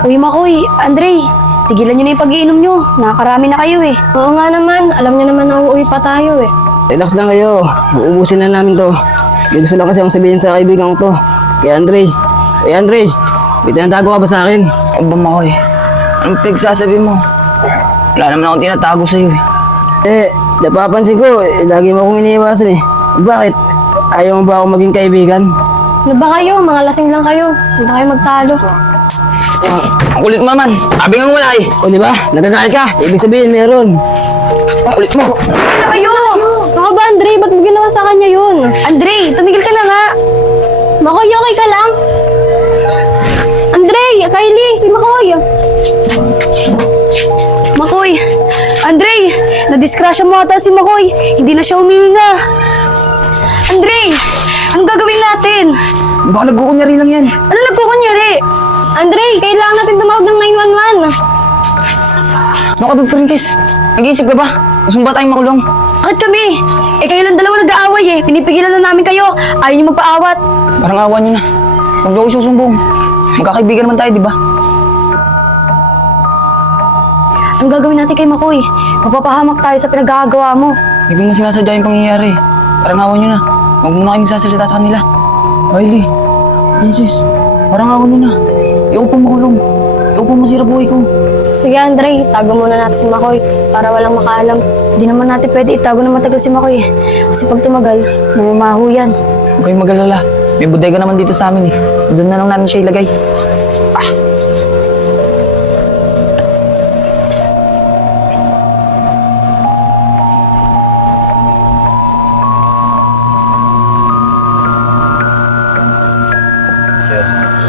Uy, Makoy, Andre, tigilan nyo na yung pag-iinom nyo. Nakakarami na kayo eh. Oo nga naman, alam niyo naman na uuwi pa tayo eh. Relax lang kayo. Uubusin na namin to. May gusto lang kasi akong sabihin sa kaibigan ko to. Kay Andre. Kay Andre, may tinatago ka ba sa akin? Aba Makoy, anong pinagsasabi mo? Wala naman akong tinatago sa'yo eh. Napapansin ko, lagi mo akong iniiwasan eh. Bakit? Ayaw mo ba akong maging kaibigan? Ano ba kayo? Mga lasing lang kayo. Hindi na kayo magtalo. Ang kulit mo naman, sabi nga wala eh. O di ba? Nagagalit ka. Ibig sabihin meron. Ang kulit mo. Ano kayo? Baka ba, Andre? Ba't mo ginawa sa kanya yun? Andre, tumigil ka na nga. Makoy, okay ka lang? Andre, Kylie, si Makoy. Makoy, Andre, nadiskrasya mo ata si Makoy. Hindi na siya humihinga. Andre, anong gagawin natin? Baka nagkukunyari lang yan. Ano nagkukunyari? Andre, kailangan natin tumawag ng 911. Ano ka ba, princess? Nag-iisip ka ba? Gusto mo ba tayong makulong? Bakit kami? Eh kayo lang dalawa nag-aaway eh. Pinipigilan na namin kayo. Ayaw niyo magpaawat. Parang awa nyo na. Huwag niyo ako susumbong. Magkakaibigan naman tayo, di ba? Anong gagawin natin kay Makoy? Mapapahamak tayo sa pinagkakagawa mo. Hindi ko naman sinasadya yung pangyayari. Parang awa nyo na. Huwag muna kayo magsasalita sa kanila. Kylie, princess, parang awa nyo na. Ikaw pa makulong. Ikaw pa masira buhay ko. Sige, Andre, tago muna natin si Makoy para walang makaalam. Hindi naman natin pwede itago na matagal si Makoy eh. Kasi pag tumagal, mamamaho yan. Huwag kayong mag-alala. May bodega naman dito sa amin eh. Doon na lang natin siya ilagay.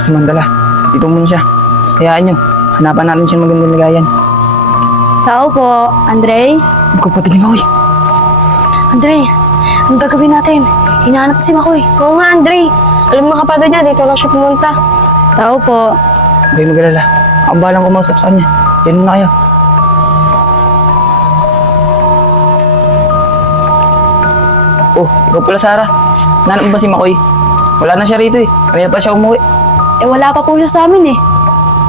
Si Mandala, dito muna siya. Hayaan nyo. Hanapan natin siya magandang lagayan. Tao po, Andre. Ang kapatid ni Makoy. Andre, anong gagawin natin? Hinahanap si Makoy. Oo nga, Andre. Alam mo kapatid niya, dito lang siya pumunta. Tao po. Huwag kayong mag-alala. Ako ang bahalang kumausap sa kanya. Yan muna kayo. Oh, ikaw pala, Sarah. Nanap mo ba si Makoy? Wala na siya rito eh. Kanina pa siya umuwi. Eh wala pa po siya sa amin eh.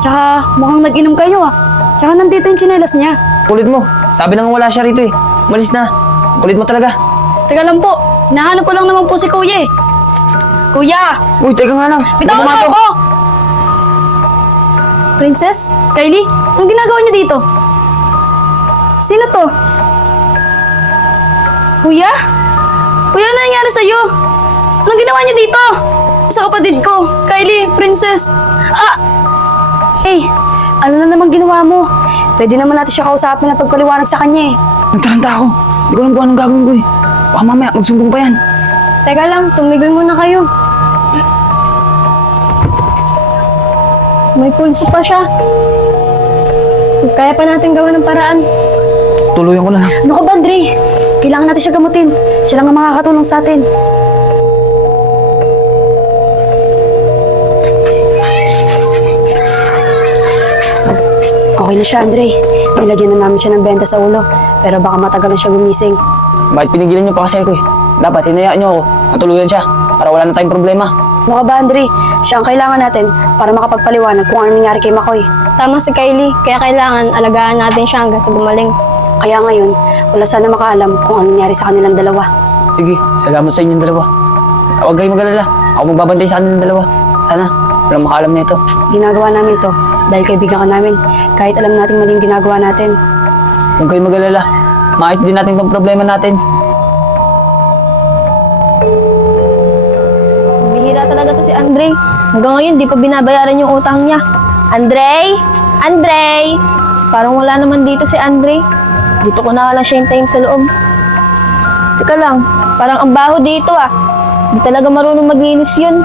Tsaka mukhang nag-inom kayo ah. Tsaka nandito yung tsinelas niya. Kulit mo. Sabi na nga wala siya rito eh. Umalis na. Kulit mo talaga. Teka lang po, hinahanap ko lang naman po si Kuya eh. Kuya! Uy, teka nga lang. Bitawan mo ako! Princess? Kylie? Anong ginagawa niyo dito? Sino to? Kuya? Kuya, ano nangyari sa'yo? Anong ginawa niyo dito? Sa kapatid ko, Kylie, Princess. Ah! Eh, ano na naman ginawa mo? Pwede naman natin siya kausapin at pagpaliwanag sa kanya eh. Nagtaranta ako. Hindi ko alam kung anong gagawin ko eh. Baka mamaya magsumbong pa yan. Teka lang, tumigil muna kayo. May pulso pa siya. Kaya pa natin gawa ng paraan. Tuluyan ko na lang. Ano ka ba, Andre? Kailangan natin siya gamutin. Siya lang ang makakatulong sa atin. Okay na siya, Andre. Nilagyan na namin siya ng benta sa ulo. Pero baka matagal na siya gumising. Bakit pinigilan niyo pa kasi ako eh? Dapat hinayaan niyo ako. Natuluyan siya. Para wala na tayong problema. Ano ka ba, Andre? Siya ang kailangan natin para makapagpaliwanag kung ano nangyari kay Makoy. Tama si Kylie, kaya kailangan alagaan natin siya hanggang sa gumaling. Kaya ngayon, wala sana makaalam kung ano nangyari sa kanilang dalawa. Sige, salamat sa inyong dalawa. Huwag kayong mag-alala. Ako magbabantay sa kanilang dalawa. Sana, walang makaalam nito. Ginagawa namin to dahil kaibigan ka namin. Kahit alam natin maling ginagawa natin. Huwag kayong mag-alala. Maayos din natin itong problema natin. Bihira talaga to si Andre. Hanggang ngayon, di pa binabayaran yung utang niya. Andre? Andre? Parang wala naman dito si Andre. Dito ko na lang siya hintayin sa loob. Teka lang, parang ang baho dito ah. Di talaga marunong maglinis yun.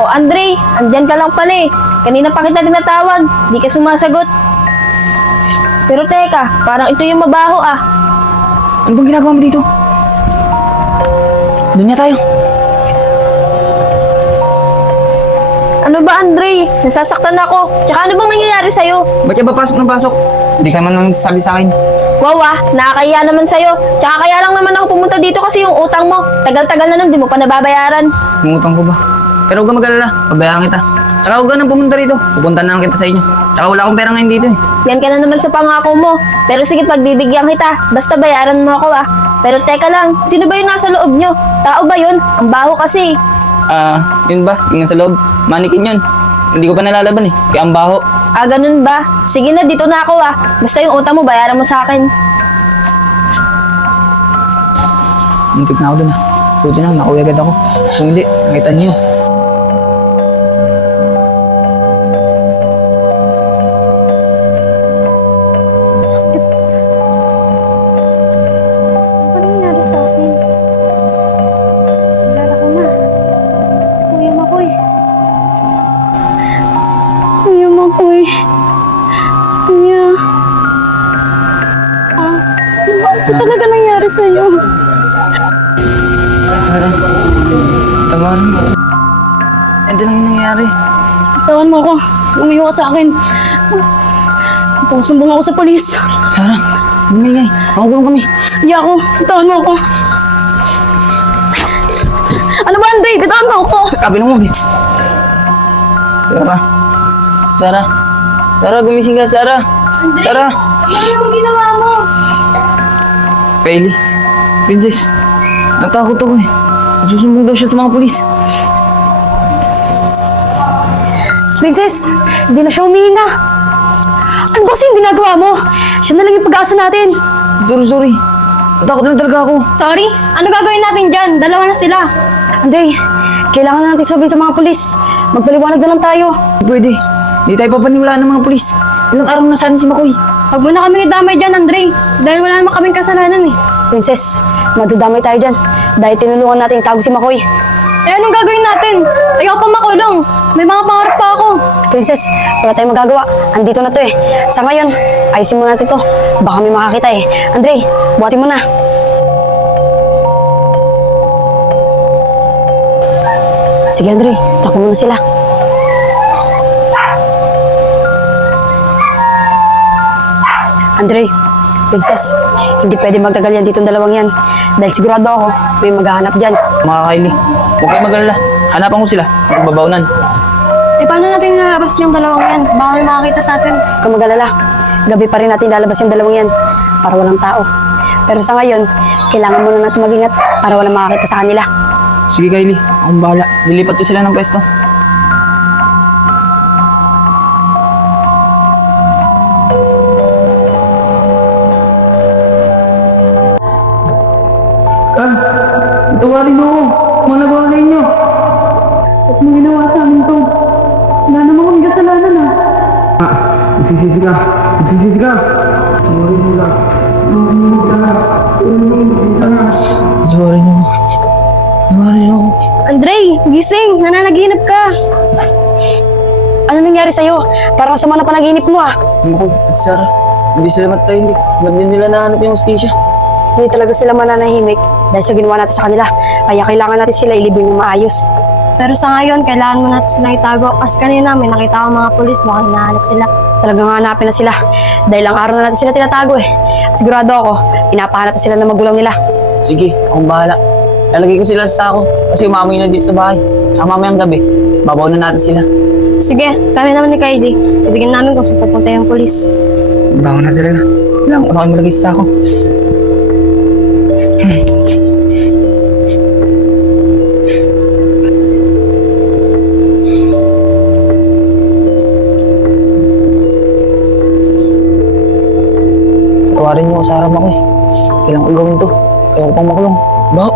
O Andre, andyan ka lang pala eh. Kanina pa kita tinatawag, di ka sumasagot. Pero teka, parang ito yung mabaho ah. Ano bang ginagawa mo dito? Doon na tayo. Ano ba Andre? Nasasaktan ako. Tsaka ano bang nangyayari sa'yo? Ba't ka ba pasok ng pasok? Hindi ka man nang sabi sa akin. Wow ah, nakakaya naman sa'yo. Tsaka kaya lang naman ako pumunta dito kasi yung utang mo. Tagal-tagal na nun, di mo pa nababayaran. Mungutang ko ba? Pero huwag ka mag-alala, pabayaan kita. Tsaka huwag ka nang pumunta rito. Pupunta na lang kita sa inyo. Tsaka wala akong pera ngayon dito eh. Yan ka na naman sa pangako mo. Pero sige, pagbibigyan kita. Basta bayaran mo ako ah. Pero teka lang, sino ba yung nasa loob nyo? Tao ba yun? Ang baho kasi. Yun ba? Yung nasa loob? Manikin yun. Hindi ko pa nalalaban eh. Kaya ang baho. Ah, ganun ba? Sige na, dito na ako ah. Basta yung utang mo, bayaran mo sa akin. Muntik na ako dun ah. Buti na, nakuwi agad ako. Kung hindi, nakita niyo. Ano nangyari sa akin? Alala ko na. Si Kuya Makoy. Kuya Makoy. Kuya. Ano talaga nangyari sa'yo? Sarah, tawarin mo. Ito lang yung nangyayari. Tawan mo ako. Umiyo ka sa akin. Sumbong ako sa polis. Sarah, bumingay. Makukulong kami. Iya ako. Tawan mo ako. Ano ba, Andre? Bitawan mo ako. Kabi ng muli. Sarah. Sarah. Sarah, gumising ka, Sarah. Andre? Sarah. Ano yung ginawa mo? Kylie. Princess. Natakot ako eh. Nagsusumbong daw siya sa mga polis. Princess, hindi na siya humihinga. Ano ba kasi yung ginagawa mo? Siya na lang yung pag-asa natin. Sorry. Natakot lang talaga ako. Sorry? Ano gagawin natin dyan? Dalawa na sila. Andre, kailangan na natin sabihin sa mga pulis. Magpaliwanag na lang tayo. Pwede. Hindi tayo papaniwalaan ng mga polis. Ilang araw na sana si Makoy. Huwag mo na kami idamay dyan, Andre. Dahil wala naman kaming kasalanan eh. Princess, magdadamay tayo dyan. Dahil tinulungan natin itawag si Makoy. Eh, anong gagawin natin? Ayaw pa makulong. May mga pangarap pa ako. Princess, wala tayong magagawa. Andito na to eh. Sa ngayon, ayusin mo natin to. Baka may makakita eh. Andre, buhatin mo na. Sige, Andre. Takbo mo na sila. Andre, Princess, hindi pwede magtagal yan ditong dalawang yan. Dahil sigurado ako, may maghahanap dyan. Mga Kylie, huwag kayo mag-alala. Hanapan ko sila. Magbabaunan. Eh, paano natin nalabas yung dalawang yan? Baka may makakita sa atin. Kung mag-alala, gabi pa rin natin lalabas yung dalawang yan para walang tao. Pero sa ngayon, kailangan muna natin mag-ingat para walang makakita sa kanila. Sige Kylie, akong bahala. Lilipat ko sila ng pwesto. Tawarin mo ako. Mga nagawa ninyo. Ba't mo ginawa sa amin to? Wala naman kami kasalanan ah. Magsisisi ka. Tawarin mo lang. Tawarin mo. Tawarin mo. Andre, gising! Nananaginip ka! Ano nangyari sa'yo? Parang sama na panaginip mo ah. Makoy at Sarah, hindi sila matahimik. Ba't din nila nahanap yung hostisya? Hindi talaga sila mananahimik dahil sa ginawa natin sa kanila. Kaya kailangan natin sila ilibing ng maayos. Pero sa ngayon, kailangan mo natin sila itago. Kasi kanina may nakita ko mga pulis, baka hinahanap sila. Talagang hanapin na sila. Dahil ang araw na natin sila tinatago eh. At sigurado ako, pinapahanap na sila ng magulang nila. Sige, akong bahala. Lalagay ko sila sa sako kasi umamoy na dito sa bahay. Tsaka mamayang gabi, babaw na natin sila. Sige, kami naman ni Kylie. Ibigin namin kung saan pupunta yung pulis. Bawa na talaga. Kailangan ko na kayo malagay sa sako. Tawarin niyo ako sa harap ako eh. Kailangan ko gawin to. Ayaw ko pang makulong. Baho!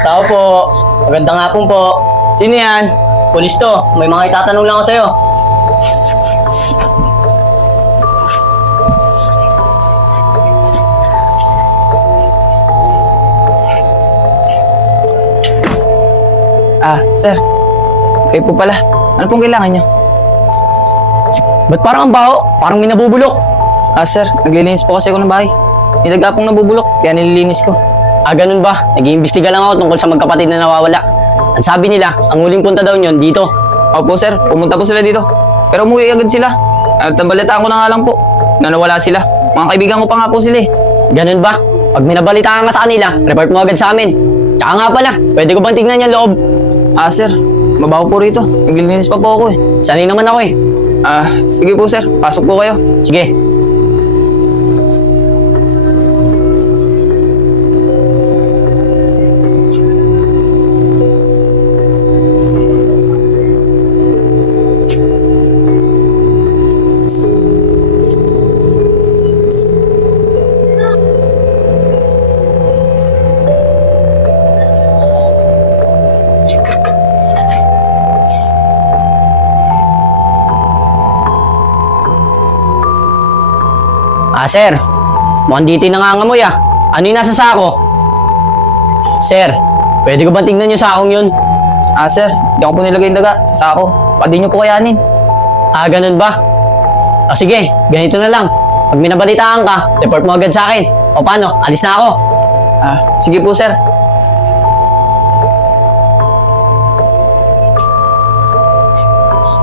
Tao po. Magandang hapon po. Sino yan? Pulis to. May mga itatanong lang ako sa'yo. Sir. Kayo po pala. Ano pong kailangan niyo? Ba't parang ang baho? Parang may nabubulok. Sir. Naglilinis po kasi ako ng bahay. May nagapong nabubulok. Kaya nililinis ko. Ganun ba? Nag-iimbestiga lang ako tungkol sa magkapatid na nawawala. Ang sabi nila, ang huling punta daw niyon dito. Opo, sir. Pumunta po sila dito. Pero umuwi agad sila. At nabalitaan ko na nga lang po na nawala sila. Mga kaibigan ko pa nga po sila eh. Ganun ba? Pag minabalitaan ka sa kanila, report mo agad sa amin. Tsaka nga pala, pwede ko bang tignan yung loob? Ah, sir. Mabaho po rito. Naglilinis pa po ako eh. Sanay naman ako eh. Ah, sige po sir. Pasok po kayo. Sige. Sir. Mukhang dito yung nangangamoy ah. Ano yung nasa sako? Sir, pwede ko bang tingnan yung sakong yun? Ah, sir. Di ako po nilagay yung daga sa sako. Pwede niyo po kayanin. Ganun ba? O sige, ganito na lang. Pag may nabalitaan ka, report mo agad sa akin. O paano? Alis na ako. Ah, sige po sir.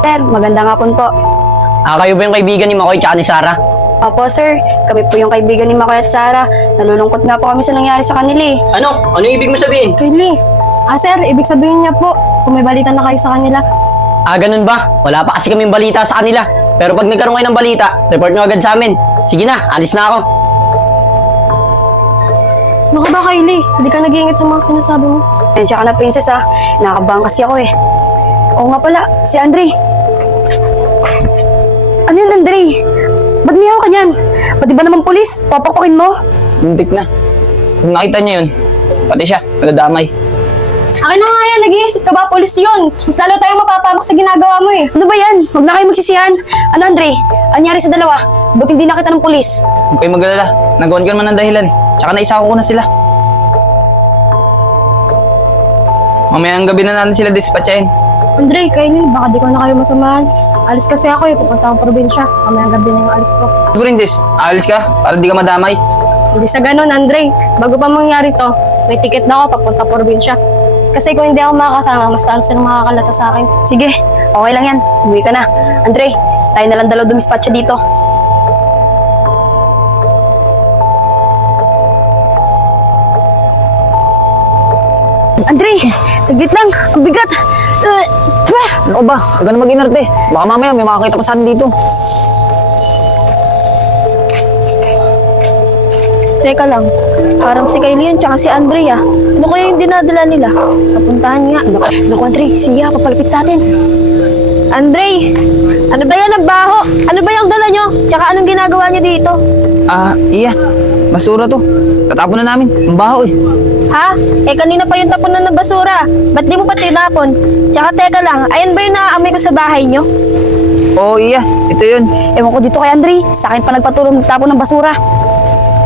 Sir, magandang hapon po. Kayo ba yung kaibigan ni Makoy tsaka ni Sarah? Opo, sir. Kami po yung kaibigan ni Makoy at Sarah. Nalulungkot nga po kami sa nangyari sa kanila eh. Ano? Ano yung ibig mo sabihin? Kylie. Sir, ibig sabihin niya po, kung may balita na kayo sa kanila. Ganun ba? Wala pa kasi kaming balita sa kanila. Pero pag nagkaroon kayo ng balita, report nyo agad sa amin. Sige na, alis na ako. Ano ka ba, Kylie? Hindi ka nag-iingat sa mga sinasabi mo. Tensya ka na, princess ah. Nakakabahan kasi ako eh. Oo nga pala, si Andre. Ano yun, Andre? Ba't miyaw ka niyan? Pati ba naman pulis? Papakpakin mo? Muntik na. Kung nakita niya yun, pati siya, nadadamay. Akin na nga yan, nag-iisip ka ba? Pulis yun. Mas lalo tayong mapapamak sa ginagawa mo eh. Ano ba yan? Huwag na kayo magsisihan. Ano, Andre? Anyari sa dalawa? Buti hindi nakita ng pulis. Huwag kayo mag-alala. Nagawan ka naman ng dahilan. Tsaka naisako ko na sila. Mamayang gabi na natin sila dispatchahin. Andre, Kylie, baka di ko na kayo masamahan. Alis kasi ako eh, pupunta akong probinsya. Mamayang gabi na yung alis ko. Princess, aalis ka para di ka madamay. Hindi sa ganun, Andre. Bago pa mangyari to, may ticket na ako papunta probinsya. Kasi kung hindi ako makakasama, mas lalo silang makakalata sa akin. Sige, okay lang yan. Uwi ka na. Andre, tayo na lang dalaw dumispatcha dito. Andre, saglit lang. Ang bigat. Ano ba? Huwag ka na mag-inarte. Baka mamaya may makakita pa sa atin dito. Teka lang, parang si Kylie yun tsaka si Andre ah. Ano kaya yung dinadala nila? Papuntahan nga. Naku, Andre, siya, papalapit sa atin. Andre! Ano ba yan ang baho? Ano ba yung dala nyo? Tsaka anong ginagawa nyo dito? Iya. Basura to. Tatapon na namin. Ang baho eh. Ha? Kanina pa yung tapunan ng basura. Ba't di mo pa tinapon? Tsaka teka lang, ayan ba yung naaamoy ko sa bahay nyo? Oo, iya. Ito yun. Ewan ko dito kay Andre. Sa akin pa nagpatulong magtapon ng basura.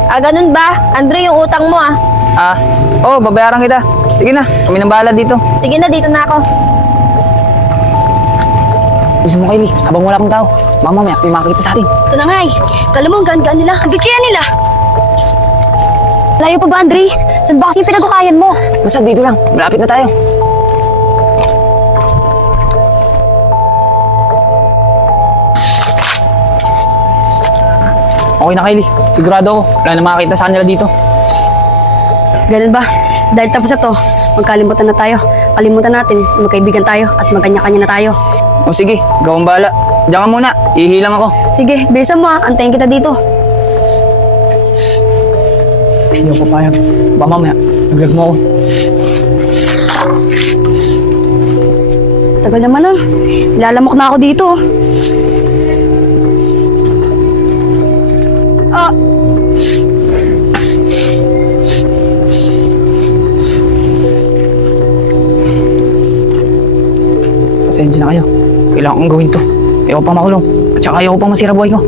Ganun ba? Andre, yung utang mo ah. Babayaran kita. Sige na, kami nang bahala dito. Sige na, dito na ako. Gusto mo, Kylie, habang wala pang tao. Baka mamaya, may makakita sa atin. Ito na nga eh. Kala mo, ang gaan-gaan nila. Ang bigkaya nila. Layo pa ba, Andre? Saan ba kasi pinagkukayan mo? Basta dito lang, malapit na tayo. Okay na, Kylie. Sigurado ako, wala na makakita sa kanila dito. Ganun ba? Dahil tapos na to, magkalimutan na tayo. Kalimutan natin, magkaibigan tayo at magkanya-kanya na tayo. O sige, ikaw ang bahala. Diyan ka muna, ihilang ako. Sige, bilisan mo ah. Antayin kita dito. Hindi ako papayag. Baka mamaya, maglag mo ako. Tagal naman nun. Lalamok na ako dito. Pasensya na kayo. Kailangan kong gawin to. Ayaw pa makulong. At saka ayaw pang masira buhay ko.